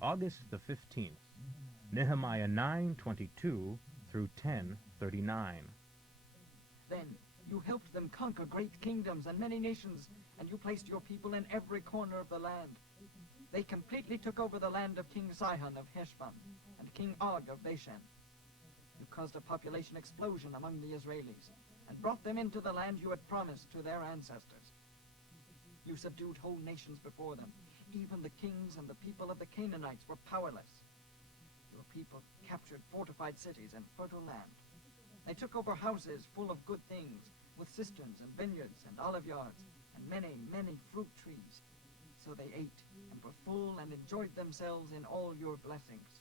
August the 15th, Nehemiah 9:22 through 10:39. Then you helped them conquer great kingdoms and many nations, and you placed your people in every corner of the land. They completely took over the land of King Sihon of Heshbon and King Og of Bashan. You caused a population explosion among the Israelis and brought them into the land you had promised to their ancestors. You subdued whole nations before them. Even the kings and the people of the Canaanites were powerless. Your people captured fortified cities and fertile land. They took over houses full of good things, with cisterns and vineyards and olive yards and many, many fruit trees. So they ate and were full and enjoyed themselves in all your blessings.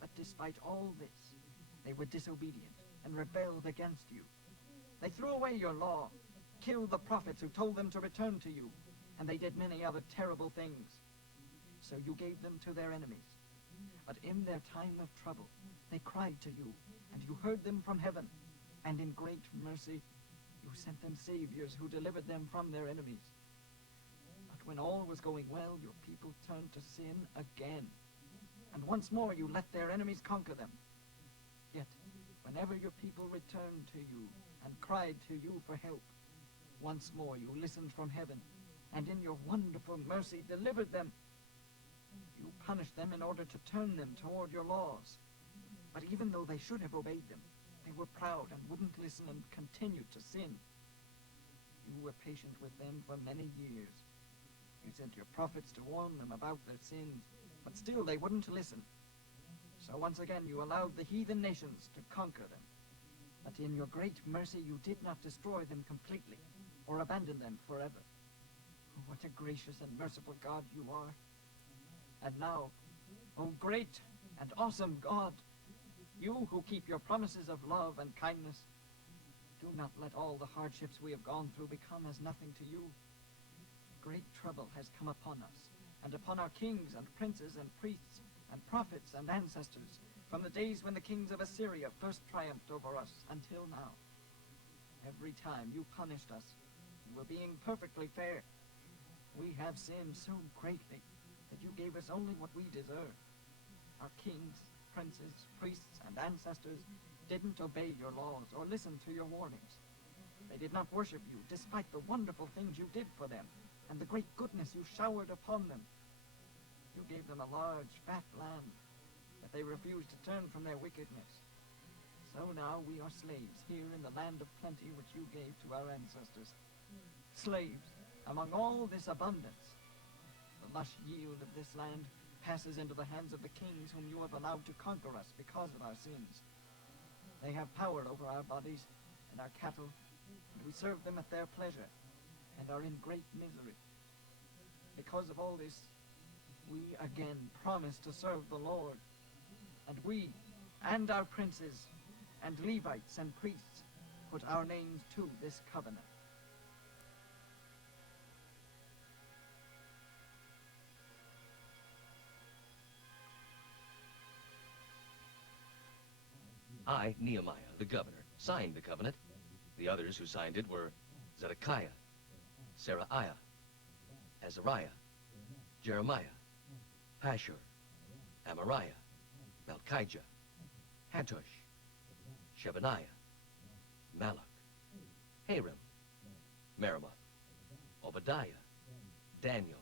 But despite all this, they were disobedient and rebelled against you. They threw away your law, killed the prophets who told them to return to you, and they did many other terrible things. So you gave them to their enemies. But in their time of trouble, they cried to you, and you heard them from heaven. And in great mercy, you sent them saviors who delivered them from their enemies. But when all was going well, your people turned to sin again. And once more you let their enemies conquer them. Yet, whenever your people returned to you and cried to you for help, once more you listened from heaven, and in your wonderful mercy delivered them. You punished them in order to turn them toward your laws. But even though they should have obeyed them, they were proud and wouldn't listen and continued to sin. You were patient with them for many years. You sent your prophets to warn them about their sins, but still they wouldn't listen. So once again you allowed the heathen nations to conquer them. But in your great mercy you did not destroy them completely, or abandon them forever. Oh, what a gracious and merciful God you are. And now, O great and awesome God, you who keep your promises of love and kindness, do not let all the hardships we have gone through become as nothing to you. Great trouble has come upon us, and upon our kings and princes and priests and prophets and ancestors, from the days when the kings of Assyria first triumphed over us until now. Every time you punished us, you were being perfectly fair. We have sinned so greatly that you gave us only what we deserve. Our kings, princes, priests, and ancestors didn't obey your laws or listen to your warnings. They did not worship you despite the wonderful things you did for them and the great goodness you showered upon them. You gave them a large, fat land, but they refused to turn from their wickedness. So now we are slaves here in the land of plenty which you gave to our ancestors. Slaves among all this abundance. The lush yield of this land passes into the hands of the kings whom you have allowed to conquer us because of our sins. They have power over our bodies and our cattle, and we serve them at their pleasure and are in great misery. Because of all this, we again promise to serve the Lord, and we and our princes and Levites and priests put our names to this covenant. I, Nehemiah, the governor, signed the covenant. The others who signed it were Zedekiah, Seraiah, Azariah, Jeremiah, Pashur, Amariah, Malchijah, Hattush, Shebaniah, Malach, Harim, Meremoth, Obadiah, Daniel,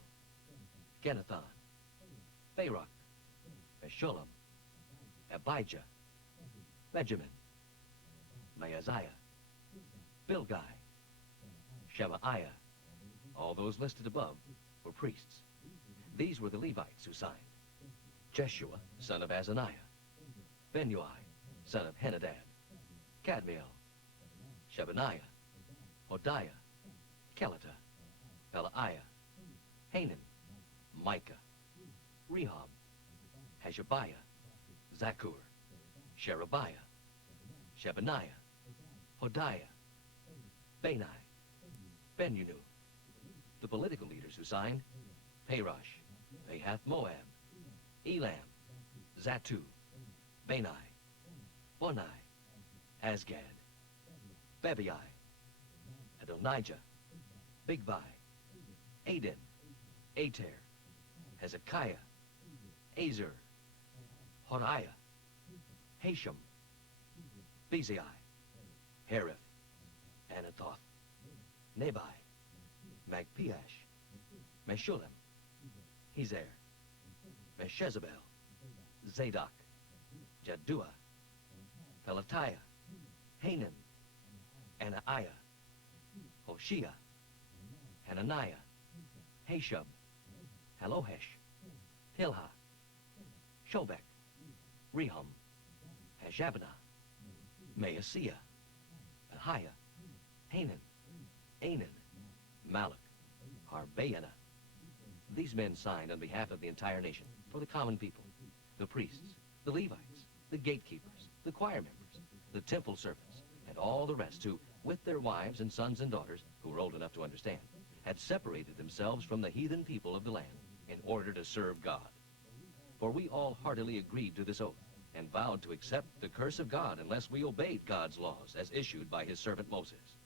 Genathon, Baruch, Meshullam, Abijah, Benjamin, Maaziah, Bilgai, Shemaiah. All those listed above were priests. These were the Levites who signed. Jeshua, son of Azaniah, Benui, son of Henadad, Kadmiel, Shebaniah, Hodiah, Kelita, Pelaiah, Hanan, Micah, Rehob, Hashabiah, Zakur, Sherebiah, Shebaniah, Hodiah, Bani, Benunu. The political leaders who signed: Parosh, Pahath Moab, Elam, Zatu, Bani, Bonai, Asgad, Bebai, Adonijah, Bigvai, Adin, Ater, Hezekiah, Azer, Hodiah, Hashem, Bezai, Harith, Anathoth, Nebai, Magpiash, Meshullam, Hezer, Meshezabel, Zadok, Jaddua, Pelatiah, Hanan, Anaiah, Hoshea, Hananiah, Hashub, Halohesh, Hilha, Shobek, Rehum, Hashabnah, Maaseiah, Ahiah, Hanan, Anan, Malach, Harbayanah. These men signed on behalf of the entire nation for the common people, the priests, the Levites, the gatekeepers, the choir members, the temple servants, and all the rest who, with their wives and sons and daughters, who were old enough to understand, had separated themselves from the heathen people of the land in order to serve God. For we all heartily agreed to this oath and vowed to accept the curse of God unless we obeyed God's laws as issued by his servant Moses.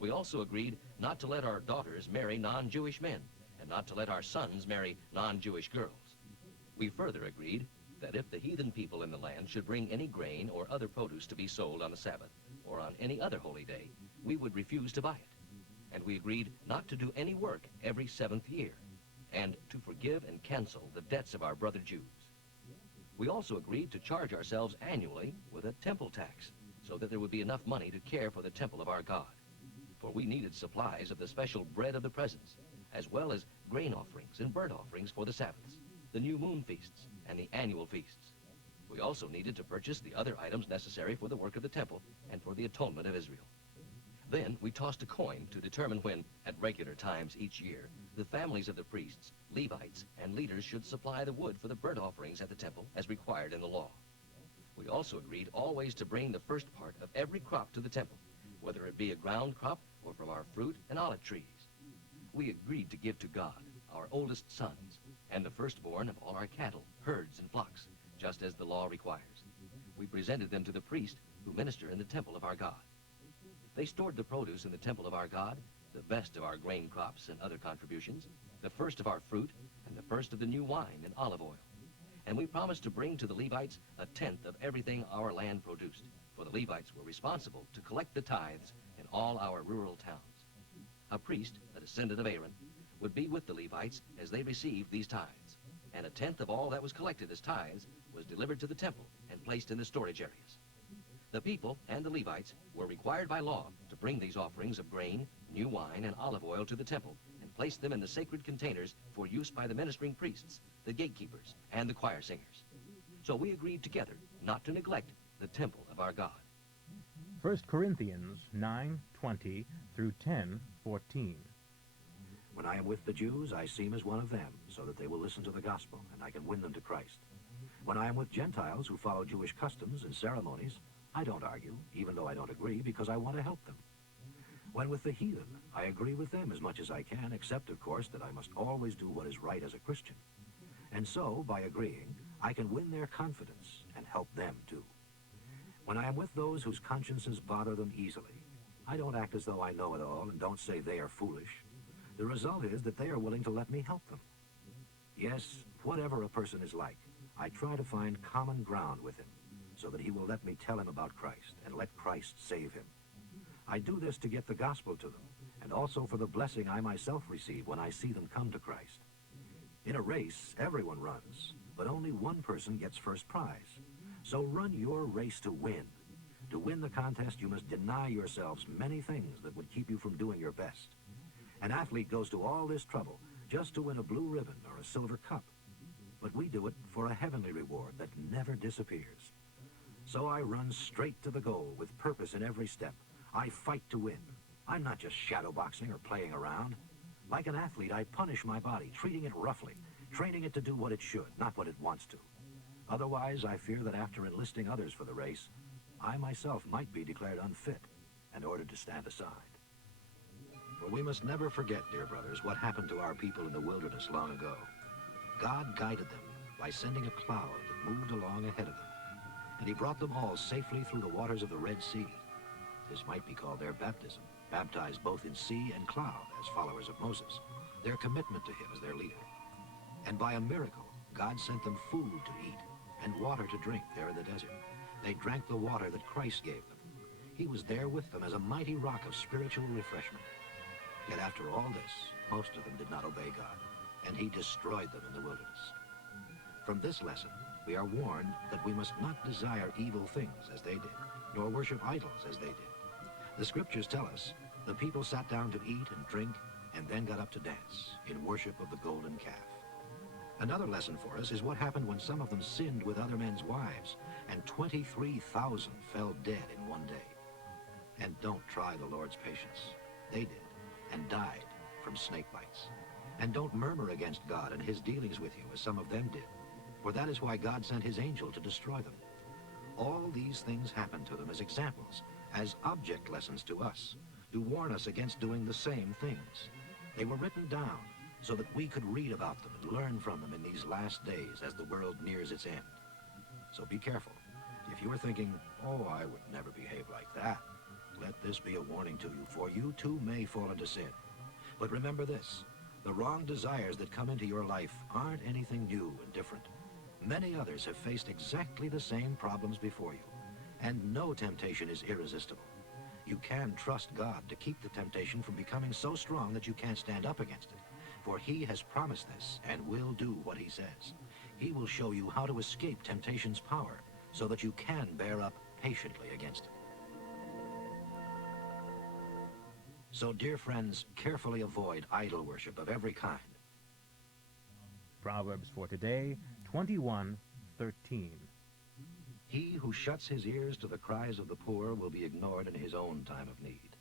We also agreed not to let our daughters marry non-Jewish men and not to let our sons marry non-Jewish girls. We further agreed that if the heathen people in the land should bring any grain or other produce to be sold on the Sabbath or on any other holy day, we would refuse to buy it. And we agreed not to do any work every 7th year, and to forgive and cancel the debts of our brother Jews. We also agreed to charge ourselves annually with a temple tax, so that there would be enough money to care for the temple of our God. For we needed supplies of the special bread of the presence, as well as grain offerings and burnt offerings for the Sabbaths, the new moon feasts, and the annual feasts. We also needed to purchase the other items necessary for the work of the temple and for the atonement of Israel. Then we tossed a coin to determine when, at regular times each year, the families of the priests, Levites, and leaders should supply the wood for the burnt offerings at the temple as required in the law. We also agreed always to bring the first part of every crop to the temple, whether it be a ground crop or from our fruit and olive trees. We agreed to give to God our oldest sons and the firstborn of all our cattle, herds, and flocks, just as the law requires. We presented them to the priest who minister in the temple of our God. They stored the produce in the temple of our God, the best of our grain crops and other contributions, the first of our fruit, and the first of the new wine and olive oil. And we promised to bring to the Levites a tenth of everything our land produced, for the Levites were responsible to collect the tithes in all our rural towns. A priest, a descendant of Aaron, would be with the Levites as they received these tithes, and a tenth of all that was collected as tithes was delivered to the temple and placed in the storage areas. The people and the Levites were required by law to bring these offerings of grain, new wine, and olive oil to the temple and place them in the sacred containers for use by the ministering priests, the gatekeepers, and the choir singers. So we agreed together not to neglect the temple of our God. 1 Corinthians 9:20 through 10:14. When I am with the Jews, I seem as one of them, so that they will listen to the gospel, and I can win them to Christ. When I am with Gentiles who follow Jewish customs and ceremonies, I don't argue, even though I don't agree, because I want to help them. When with the heathen, I agree with them as much as I can, except, of course, that I must always do what is right as a Christian. And so, by agreeing, I can win their confidence and help them, too. When I am with those whose consciences bother them easily, I don't act as though I know it all and don't say they are foolish. The result is that they are willing to let me help them. Yes, whatever a person is like, I try to find common ground with him, so that he will let me tell him about Christ and let Christ save him. I do this to get the gospel to them, and also for the blessing I myself receive when I see them come to Christ. In a race, everyone runs, but only one person gets first prize. So run your race to win. To win the contest, you must deny yourselves many things that would keep you from doing your best. An athlete goes to all this trouble just to win a blue ribbon or a silver cup. But we do it for a heavenly reward that never disappears. So I run straight to the goal with purpose in every step. I fight to win. I'm not just shadowboxing or playing around. Like an athlete, I punish my body, treating it roughly, training it to do what it should, not what it wants to. Otherwise, I fear that after enlisting others for the race, I myself might be declared unfit and ordered to stand aside. For we must never forget, dear brothers, what happened to our people in the wilderness long ago. God guided them by sending a cloud that moved along ahead of them, and he brought them all safely through the waters of the Red Sea. This might be called their baptism, baptized both in sea and cloud as followers of Moses, their commitment to him as their leader. And by a miracle, God sent them food to eat and water to drink there in the desert. They drank the water that Christ gave them. He was there with them as a mighty rock of spiritual refreshment. Yet after all this, most of them did not obey God, and he destroyed them in the wilderness. From this lesson, we are warned that we must not desire evil things as they did, nor worship idols as they did. The scriptures tell us the people sat down to eat and drink and then got up to dance in worship of the golden calf. Another lesson for us is what happened when some of them sinned with other men's wives, and 23,000 fell dead in one day. And don't try the Lord's patience. They did, and died from snake bites. And don't murmur against God and his dealings with you as some of them did, for that is why God sent his angel to destroy them. All these things happened to them as examples, as object lessons to us, to warn us against doing the same things. They were written down so that we could read about them and learn from them in these last days as the world nears its end. So be careful. If you are thinking, oh, I would never behave like that, let this be a warning to you, for you too may fall into sin. But remember this, the wrong desires that come into your life aren't anything new and different. Many others have faced exactly the same problems before you, and no temptation is irresistible. You can trust God to keep the temptation from becoming so strong that you can't stand up against it, for he has promised this and will do what he says. He will show you how to escape temptation's power so that you can bear up patiently against it. So, dear friends, carefully avoid idol worship of every kind. Proverbs for today, 21:13. He who shuts his ears to the cries of the poor will be ignored in his own time of need.